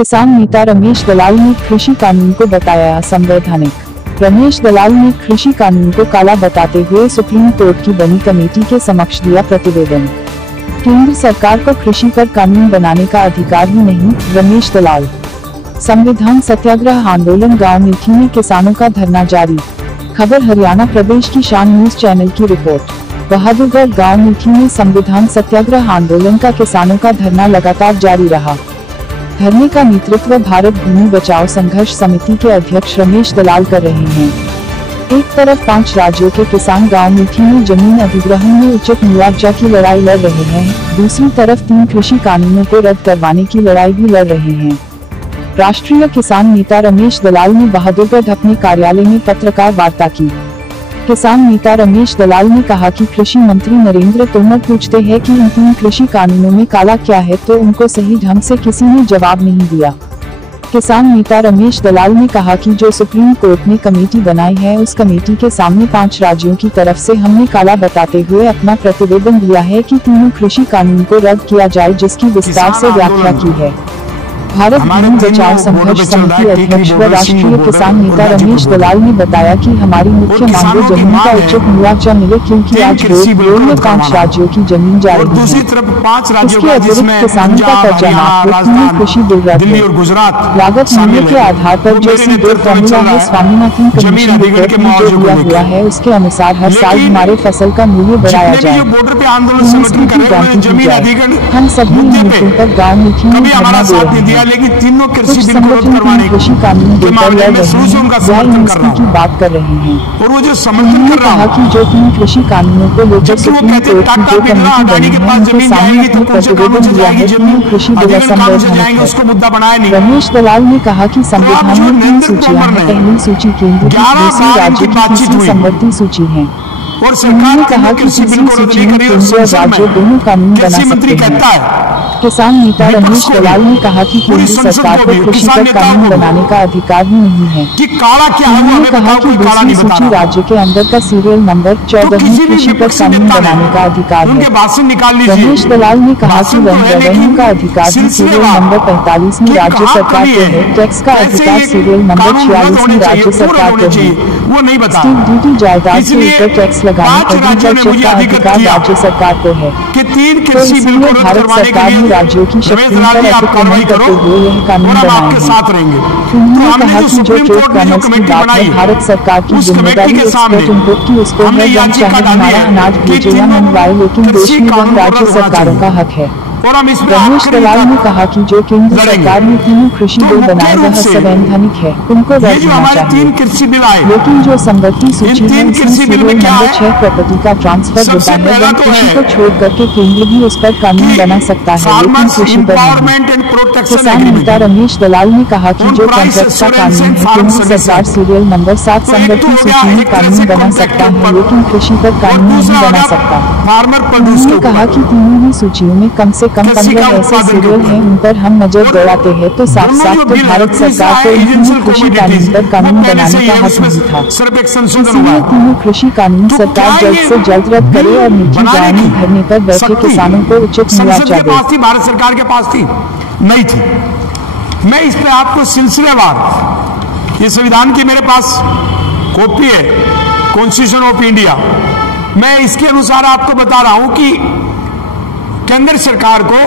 किसान नेता रमेश दलाल ने कृषि कानून को बताया असंवैधानिक। रमेश दलाल ने कृषि कानून को काला बताते हुए सुप्रीम कोर्ट की बनी कमेटी के समक्ष दिया प्रतिवेदन। केंद्र सरकार को कृषि पर कानून बनाने का अधिकार ही नहीं, रमेश दलाल। संविधान सत्याग्रह आंदोलन गांव मीठी में किसानों का धरना जारी। खबर हरियाणा प्रदेश की शान न्यूज चैनल की रिपोर्ट। बहादुरगढ़ गांव मीठी में संविधान सत्याग्रह आंदोलन का किसानों का धरना लगातार जारी रहा। धरने का नेतृत्व भारत भूमि बचाओ संघर्ष समिति के अध्यक्ष रमेश दलाल कर रहे हैं। एक तरफ 5 राज्यों के किसान गांव मीठी में जमीन अधिग्रहण में उचित मुआवजा की लड़ाई लड़ रहे हैं, दूसरी तरफ 3 कृषि कानूनों को रद्द करवाने की लड़ाई भी लड़ रहे हैं। राष्ट्रीय किसान नेता रमेश दलाल ने बहादुरगढ़ अपने कार्यालय में पत्रकार वार्ता की। किसान नेता रमेश दलाल ने कहा कि कृषि मंत्री नरेंद्र तोमर पूछते हैं कि इन 3 कृषि कानूनों में काला क्या है, तो उनको सही ढंग से किसी ने जवाब नहीं दिया। किसान नेता रमेश दलाल ने कहा कि जो सुप्रीम कोर्ट ने कमेटी बनाई है, उस कमेटी के सामने 5 राज्यों की तरफ से हमने काला बताते हुए अपना प्रतिवेदन दिया है कि तीनों कृषि कानून को रद्द किया जाए, जिसकी विस्तार से व्याख्या की है। भारत भूमि बचाओ संघर्ष समिति अध्यक्ष व राष्ट्रीय किसान नेता रमेश दलाल ने बताया कि हमारी मुख्य मांग जमीन का उचित मुआवजा मिले, क्योंकि आज रोड में 5 राज्यों की जमीन जा रही है। इसके अतिरिक्त किसानों का कर्जा माफ हो, कृषि बिल रद्द हो। लागत मूल्य के आधार पर जो सीधे फॉर्मूला है स्वामीनाथन कमीशन रिपोर्ट में जो दिया हुआ है, उसके अनुसार हर साल हमारे फसल का मूल्य बढ़ाया जाए। हम सभी मुद्दों पर गाँव मीठी में धरना दे रहे हैं। लेकिन तीनों कृषि बिल को रद्द करवाने कृषि कानून के मामले में शुरू उनका समर्थन कर रहा की बात कर रहे हैं। और वो जो समर्थन कर रहा है कि जो 3 कृषि कानूनों को लेकर सुप्रीम कोर्ट की जो कमेटी बनी है, उनके सामने अपने प्रतिवेदन दिया है कि कृषि बिल असंवैधानिक है। रमेश दलाल ने कहा कि संविधान में 3 सूचियां हैं। पहली सूची केंद्र की, दूसरी राज्य की, तीसरी समवर्ती सूची है। और सरकार ने कहा कि कृषि बिल को रद्द नहीं करी और संसद में दोनों कानून बना कृषि मंत्री सकते कहता हैं। है। किसान नेता रमेश दलाल ने कहा कि केंद्र सरकार को कृषि पर कानून बनाने का अधिकार ही नहीं है। कि काला क्या है, उन्होंने कहा कि दूसरी सूची राज्य के अंदर का सीरियल नंबर 14 कृषि पर कानून बनाने का अधिकार है। रमेश दलाल ने कहा कि रेवेन्यू का अधिकार भी सीरियल नंबर 45 में राज्य सरकार को है। टैक्स का अधिकार सीरियल नंबर 46 में राज्य सरकार को है। वो नहीं बता। स्टील ड्यूटी जायदाद के ऊपर टैक्स लगाने एग्रीकल्चर का अधिकार राज्य सरकार को है। कि 3 तो कृषि बिल को भारत सरकार ने राज्यों की शक्ति पर अतिक्रमण करते हुए यह कानून बनाए हैं। उन्होंने कहा कि जो ट्रेड कॉमर्स की बात है, भारत सरकार की जिम्मेदारी एक्सपोर्ट इम्पोर्ट की उस पर है। जन चाहे हमारा अनाज भेजे या मंगवाए, लेकिन देश में वह राज्य सरकारों का हक है। रमेश दलाल ने कहा कि जो केंद्र सरकार ने 3 कृषि बिल बनाए वह असंवैधानिक है, उनको रद्द होना चाहिए। लेकिन जो समवर्ती सूची है, उसमें सीरियल नंबर 6 प्रॉपर्टी का ट्रांसफर होता है। वन कृषि को छोड़ करके केंद्र भी उस पर कानून बना सकता है, लेकिन कृषि पर नहीं। किसान नेता रमेश दलाल ने कहा कि जो कॉन्ट्रैक्ट का कानून है, केंद्र सरकार सीरियल नंबर 7 समवर्ती सूची में कानून बना सकता है, लेकिन कृषि पर कानून नहीं बना सकता। उन्होंने कहा कि तीनों ही सूचियों में कम से कम 15 ऐसे सीरियल हैं, उन पर हम नजर दौड़ाते हैं, तो साफ साफ तो भारत सरकार को इन कृषि कानून पर कानून बनाने का हक नहीं था। इसलिए तीनों कृषि कानून सरकार जल्द से जल्द रद्द करे और मीठी गाँव में धरने पर बैठे किसानों को उचित मुआवजा दे। भारत सरकार के पास थी नहीं थी। मैं इस पे आपको सिलसिलेवार, ये संविधान की मेरे पास कॉपी है, कॉन्स्टिट्यूशन ऑफ इंडिया, मैं इसके अनुसार आपको बता रहा हूं कि केंद्र सरकार को,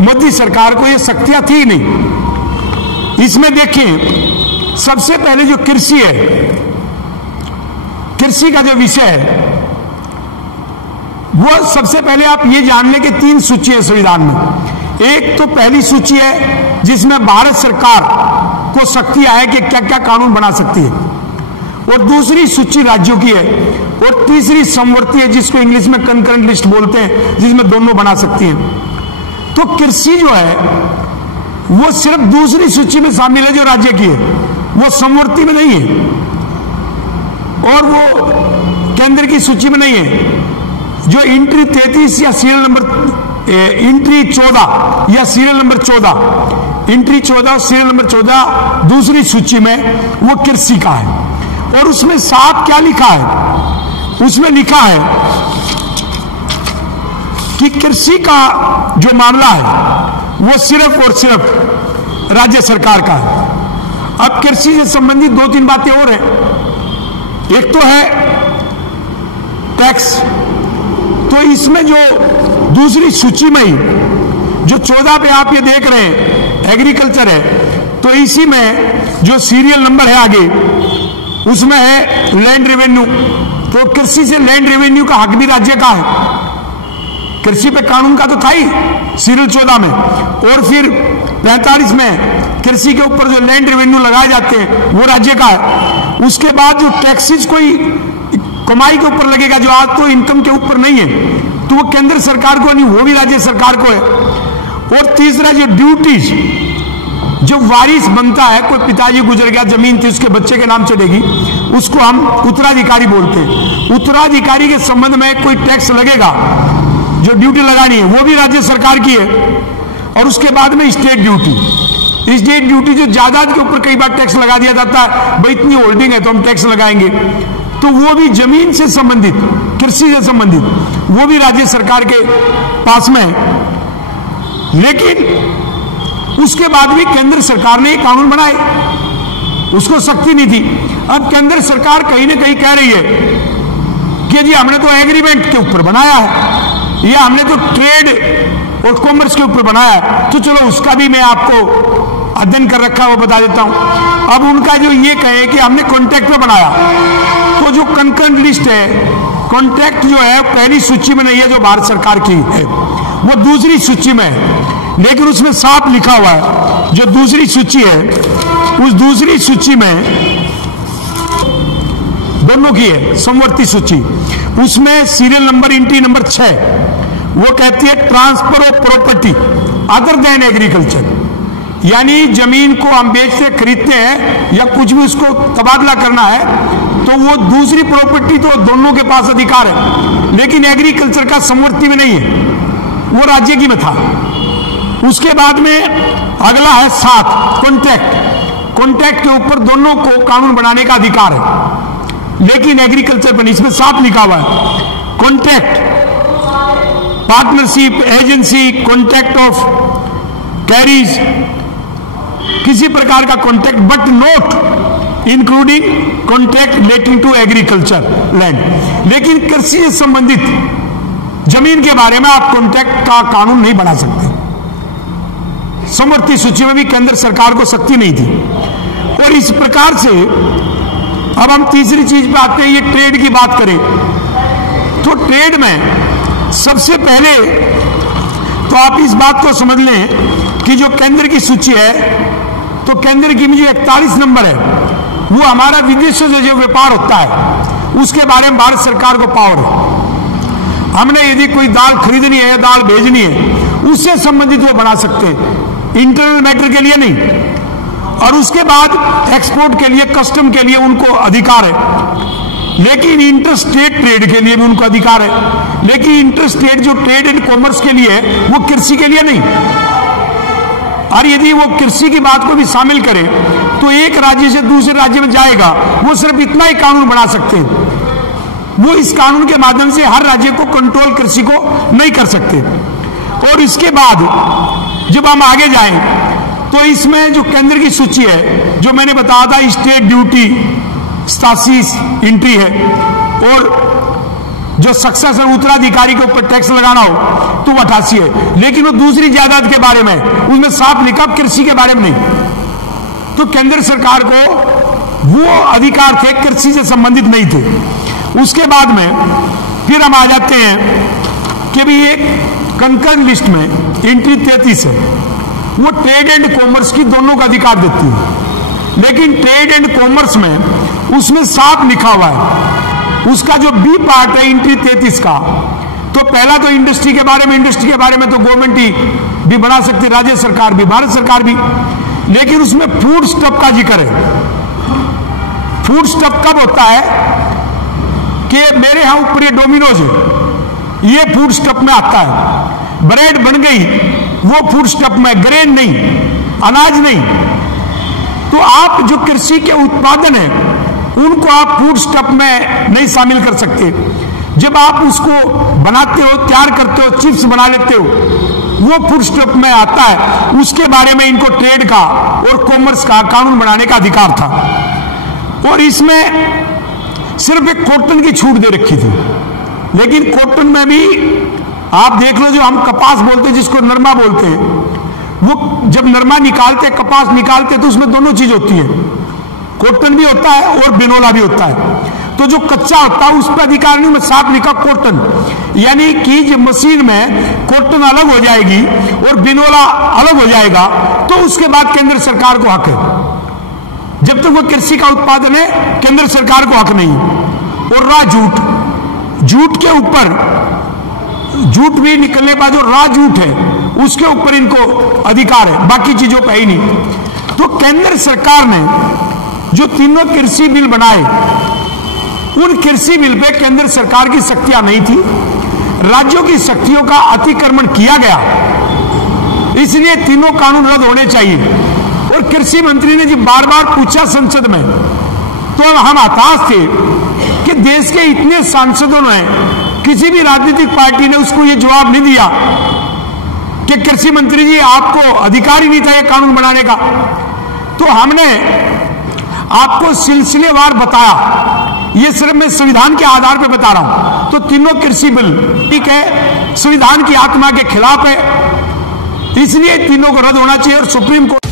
मोदी सरकार को ये शक्तियां थी नहीं। इसमें देखिए, सबसे पहले जो कृषि है, कृषि का जो विषय है, वो सबसे पहले आप ये जान लें कि 3 सूची है संविधान में। एक तो पहली सूची है जिसमें भारत सरकार को शक्तियां है कि क्या क्या कानून बना सकती है, और दूसरी सूची राज्यों की है, और तीसरी समवर्ती है जिसको इंग्लिश में कंकरेंट लिस्ट बोलते हैं, जिसमें दोनों बना सकती हैं। तो कृषि जो है वो सिर्फ दूसरी सूची में शामिल है जो राज्य की है, वो समवर्ती में नहीं है और वो केंद्र की सूची में नहीं है। जो एंट्री 33 या सीरियल नंबर एंट्री 14 या सीरियल नंबर 14, एंट्री 14 और सीरियल नंबर 14 दूसरी सूची में, वो कृषि का है। और उसमें साफ क्या लिखा है? उसमें लिखा है कि कृषि का जो मामला है वो सिर्फ और सिर्फ राज्य सरकार का है। अब कृषि से संबंधित 2-3 बातें और हैं। एक तो है टैक्स, तो इसमें जो दूसरी सूची में ही जो 14 पे आप ये देख रहे हैं एग्रीकल्चर है, तो इसी में जो सीरियल नंबर है आगे उसमें है लैंड रेवेन्यू। तो कृषि से लैंड रेवेन्यू का हक भी राज्य का है। कृषि पे कानून का तो था ही सीरियल 14 में, और फिर 45 में कृषि के ऊपर जो लैंड रेवेन्यू लगाए जाते हैं वो राज्य का है। उसके बाद जो टैक्सेस कोई कमाई के ऊपर लगेगा जो आज तो इनकम के ऊपर नहीं है, तो वो केंद्र सरकार को नहीं, वो भी राज्य सरकार को है। और तीसरा जो ड्यूटीज, जो वारिस बनता है, कोई पिताजी गुजर गया, जमीन थी उसके बच्चे के नाम चढ़ेगी, उसको हम उत्तराधिकारी बोलते हैं। उत्तराधिकारी के संबंध में कोई टैक्स लगेगा, जो ड्यूटी लगानी है वो भी राज्य सरकार की है। और उसके बाद में स्टेट ड्यूटी, स्टेट ड्यूटी जो जायदाद के ऊपर कई बार टैक्स लगा दिया जाता है, भाई इतनी होल्डिंग है तो हम टैक्स लगाएंगे, तो वो भी जमीन से संबंधित, कृषि से संबंधित, वो भी राज्य सरकार के पास में है। लेकिन उसके बाद भी केंद्र सरकार ने कानून बनाए, उसको सख्ती नहीं थी। अब केंद्र सरकार कहीं ना कहीं कह रही है कि जी हमने तो एग्रीमेंट के ऊपर बनाया है, या हमने तो ट्रेड और कॉमर्स के ऊपर बनाया है, तो चलो उसका भी मैं आपको अध्ययन कर रखा है वो बता देता हूं। अब उनका जो ये कहे कि हमने कॉन्ट्रैक्ट में बनाया, तो जो कंकरेंट लिस्ट है, कॉन्ट्रैक्ट जो है पहली सूची में नहीं है जो भारत सरकार की है, वो दूसरी सूची में है। लेकिन उसमें साफ लिखा हुआ है, जो दूसरी सूची है उस दूसरी सूची में दोनों की है समवर्ती सूची, उसमें सीरियल नंबर एंट्री नंबर 6 वो कहती है transfer of property other than agriculture, यानी जमीन को हम बेचते खरीदते हैं या कुछ भी उसको तबादला करना है, तो वो दूसरी प्रॉपर्टी तो दोनों के पास अधिकार है, लेकिन एग्रीकल्चर का समवर्ती में नहीं है, वो राज्य की में था। उसके बाद में अगला है 7 कॉन्ट्रैक्ट। कॉन्ट्रैक्ट के ऊपर दोनों को कानून बनाने का अधिकार है, लेकिन एग्रीकल्चर पर इसमें साफ लिखा हुआ है contract, partnership, agency, contract of carriage, किसी प्रकार का contract, but not including contract relating to agriculture land. लेकिन कृषि से संबंधित जमीन के बारे में आप कॉन्ट्रैक्ट का कानून नहीं बना सकते। समवर्ती सूची में भी केंद्र सरकार को शक्ति नहीं थी। और इस प्रकार से अब हम तीसरी चीज पे आते हैं, ये ट्रेड की बात करें तो ट्रेड में सबसे पहले तो आप इस बात को समझ लें कि जो केंद्र की सूची है, तो केंद्र की में जो 41 नंबर है वो हमारा विदेशों से जो व्यापार होता है उसके बारे में भारत सरकार को पावर है। हमने यदि कोई दाल खरीदनी है या दाल भेजनी है, उससे संबंधित वो बना सकते हैं, इंटरनल मैटर के लिए नहीं। और उसके बाद एक्सपोर्ट के लिए, कस्टम के लिए उनको अधिकार है, लेकिन इंटर स्टेट ट्रेड के लिए भी उनको अधिकार है। लेकिन इंटर स्टेट जो ट्रेड एंड कॉमर्स के लिए है वो कृषि के लिए नहीं। और यदि वो कृषि की बात को भी शामिल करे तो एक राज्य से दूसरे राज्य में जाएगा, वो सिर्फ इतना ही कानून बना सकते हैं, वो इस कानून के माध्यम से हर राज्य को कंट्रोल कृषि को नहीं कर सकते। और इसके बाद जब हम आगे जाएं तो इसमें जो केंद्र की सूची है, जो मैंने बताया था, स्टेट ड्यूटी 87 एंट्री है, और जो सक्सेसर उत्तराधिकारी के ऊपर टैक्स लगाना हो तो 88 है। लेकिन वो दूसरी जायदाद के बारे में उसमें साफ लिखा, कृषि के बारे में नहीं। तो केंद्र सरकार को वो अधिकार थे, कृषि से संबंधित नहीं थे। उसके बाद में फिर हम आ जाते हैं कि भी एक कंकरेंट लिस्ट में एंट्री 33 है, वो ट्रेड एंड कॉमर्स की दोनों का अधिकार देती है। लेकिन ट्रेड एंड कॉमर्स में उसमें साफ लिखा हुआ है, उसका जो बी पार्ट है एंट्री 33 का, तो पहला तो इंडस्ट्री के बारे में, इंडस्ट्री के बारे में तो गवर्नमेंट ही भी बना सकती है, राज्य सरकार भी, भारत सरकार भी। लेकिन उसमें फूड स्टफ का जिक्र है। फूड स्टफ कब होता है कि मेरे यहां ऊपर ये डोमिनोज है, ये फूड स्टफ में आता है, ब्रेड बन गई वो फूड स्टफ में, ग्रेन नहीं, अनाज नहीं। तो आप जो कृषि के उत्पादन है उनको आप फूड स्टफ में नहीं शामिल कर सकते। जब आप उसको बनाते हो, तैयार करते हो, चिप्स बना लेते हो, वो फुल स्टॉप में आता है, उसके बारे में इनको ट्रेड का और कॉमर्स का कानून बनाने का अधिकार था। और इसमें सिर्फ एक कॉटन की छूट दे रखी थी, लेकिन कॉटन में भी आप देख लो, जो हम कपास बोलते हैं, जिसको नरमा बोलते हैं, वो जब नरमा निकालते, कपास निकालते, तो उसमें दोनों चीज होती है, कॉटन भी होता है और बिनोला भी होता है। तो जो कच्चा होता है उस पर अधिकार नहीं, मैं साफ लिखा कॉटन, यानी कि जब मशीन में कॉटन अलग हो जाएगी और बिनोला अलग हो जाएगा तो उसके बाद केंद्र सरकार को हक है। जब तक वो कृषि का उत्पादन है, केंद्र सरकार को हक नहीं। और रहा जूट के ऊपर, जूट भी निकलने का जो रहा जूट है उसके ऊपर इनको अधिकार है, बाकी चीजों पर ही नहीं। तो केंद्र सरकार ने जो तीनों कृषि बिल बनाए, उन कृषि बिल पे केंद्र सरकार की शक्तियां नहीं थी, राज्यों की शक्तियों का अतिक्रमण किया गया, इसलिए तीनों कानून रद्द होने चाहिए। और कृषि मंत्री ने जब बार बार पूछा संसद में, तो हम हताश थे कि देश के इतने सांसदों ने, किसी भी राजनीतिक पार्टी ने उसको ये जवाब नहीं दिया कि कृषि मंत्री जी आपको अधिकार ही नहीं था ये कानून बनाने का। तो हमने आपको सिलसिलेवार बताया, ये सिर्फ मैं संविधान के आधार पर बता रहा हूं। तो तीनों कृषि बिल ठीक है, संविधान की आत्मा के खिलाफ है, इसलिए तीनों को रद्द होना चाहिए। और सुप्रीम कोर्ट